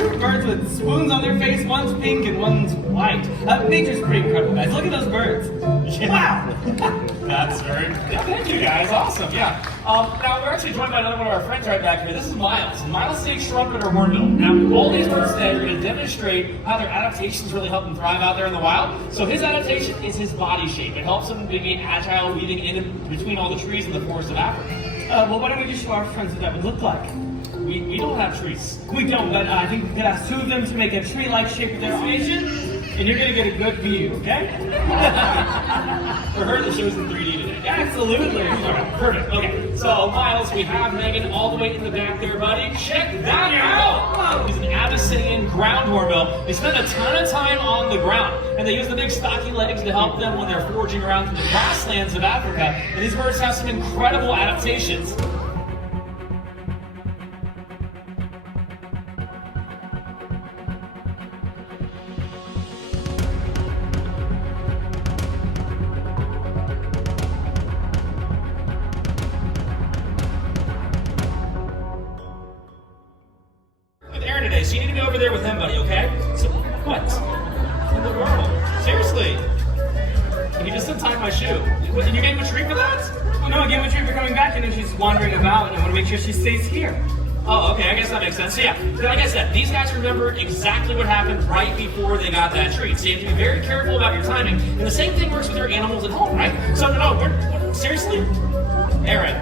Two birds with spoons on their face, one's pink and one's white. Nature's pretty incredible, guys. Look at those birds. Wow! That's very, yeah, thank you guys, awesome, yeah. Now we're actually joined by another one of our friends right back here. This is Miles. Miles is a trumpet or hornbill. Now all these birds today are going to demonstrate how their adaptations really help them thrive out there in the wild. So his adaptation is his body shape. It helps him be agile, weaving in between all the trees in the forest of Africa. Well, why don't we just show our friends what that would look like? We don't have trees. We don't, but I think we could ask two of them to make a tree-like shape of their formation, and you're gonna get a good view, okay? For her, the show's in 3D today. Absolutely. All right, perfect. Okay, so Miles, we have Megan all the way in the back there, buddy. Check that out! He's an Abyssinian ground hornbill. They spend a ton of time on the ground, and they use the big stocky legs to help them when they're foraging around through the grasslands of Africa. And these birds have some incredible adaptations. Today, so you need to be over there with him, buddy, okay? So, what? In the world? Seriously? You just untied my shoe. What, did you get him a treat for that? Well, no, I gave her a treat for coming back, and then she's wandering about, and I want to make sure she stays here. Oh, okay, I guess that makes sense. So yeah, like I said, these guys remember exactly what happened right before they got that treat. So you have to be very careful about your timing. And the same thing works with your animals at home, right? So no, we're seriously? Aaron.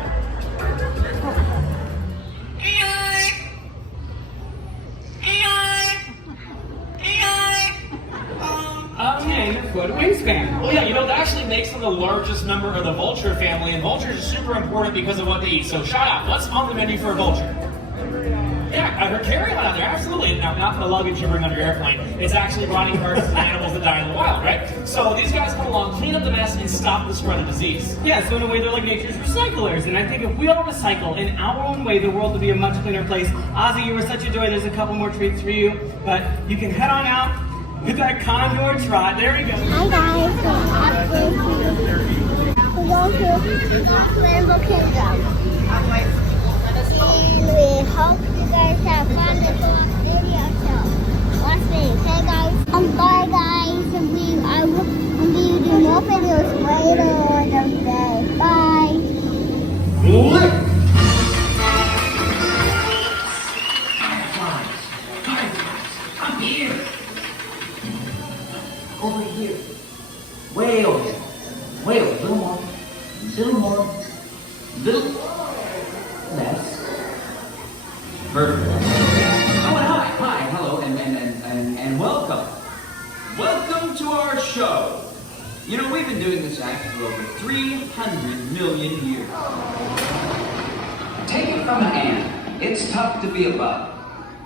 What a wingspan. Well, yeah, you know, that actually makes them the largest member of the vulture family, and vultures are super important because of what they eat. So, shout out, what's on the menu for a vulture? Yeah, I heard carry-on out there, absolutely. Now, not the luggage you bring on your airplane. It's actually rotting carcasses of animals that die in the wild, right? So, these guys come along, clean up the mess, and stop the spread of disease. Yeah, so in a way, they're like nature's recyclers. And I think if we all recycle in our own way, the world would be a much cleaner place. Ozzy, you were such a joy. There's a couple more treats for you, but you can head on out with that condor trot. There we go. Hi guys, we're going to Rainbow Kingdom. And we hope you guys have fun with the video. So watch me. Okay guys. Bye guys. I will be doing more videos later in the day. Bye. I'm here. Over here. Way over here. Way over. Little more. Little more. Little less. Perfect. Oh, and hi. Hi. Hello. And welcome. Welcome to our show. You know, we've been doing this act for over 300 million years. Take it from an ant. It's tough to be a bug.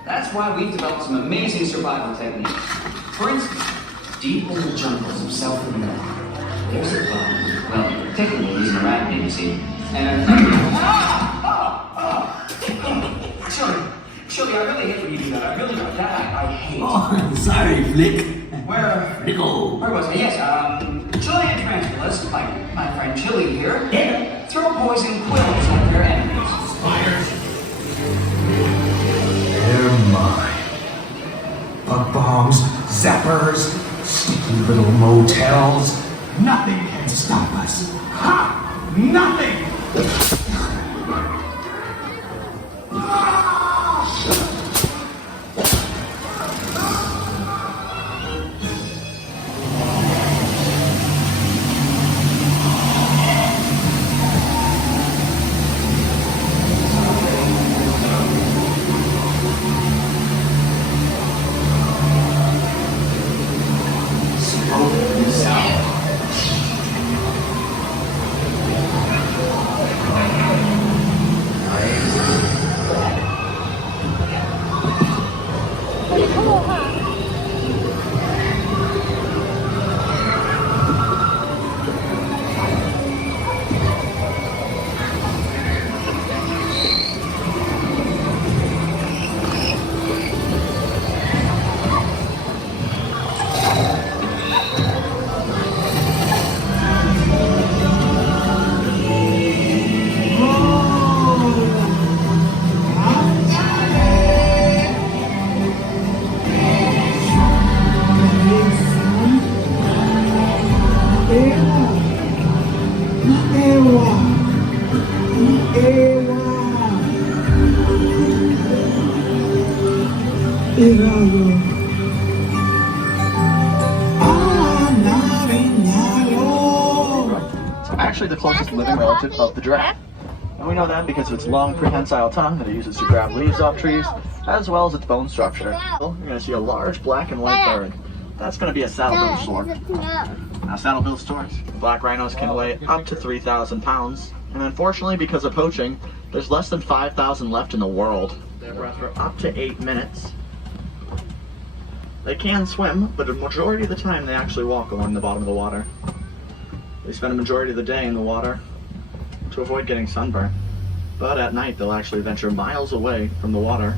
That's why we've developed some amazing survival techniques. For instance, deep in the jungles of South America, there's a bug. Well, technically he's an arachnid, you see. And Chili, I really hate when you do that. I really don't. That I hate. Oh, sorry, Flick. Where was I? Yes, Chilean tarantulas, like my friend Chili here, Yeah. throw poison quills at their enemies. Spiders. They're mine. Bug bombs, zappers, sticky little motels. Nothing can stop us. Ha! Nothing! It's actually the closest living relative of the giraffe. And we know that because of its long prehensile tongue that it uses to grab leaves off trees, as well as its bone structure. You're going to see a large black and white bird. That's going to be a saddle-billed stork. Now, saddle-billed storks, black rhinos can weigh up to 3,000 pounds. And unfortunately, because of poaching, there's less than 5,000 left in the world. They have breath for up to 8 minutes. They can swim, but the majority of the time they actually walk along the bottom of the water. They spend a majority of the day in the water to avoid getting sunburn. But at night, they'll actually venture miles away from the water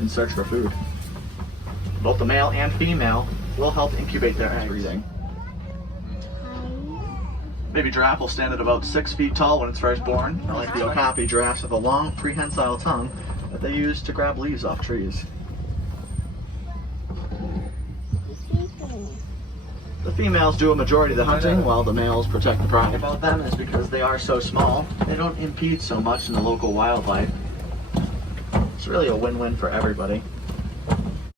in search for food. Both the male and female will help incubate their eggs. Breathing. Baby giraffe will stand at about 6 feet tall when it's first born. Like the okapi, giraffes have a long prehensile tongue that they use to grab leaves off trees. The females do a majority of the hunting while the males protect the pride. About them is because they are so small, they don't impede so much in the local wildlife. It's really a win-win for everybody.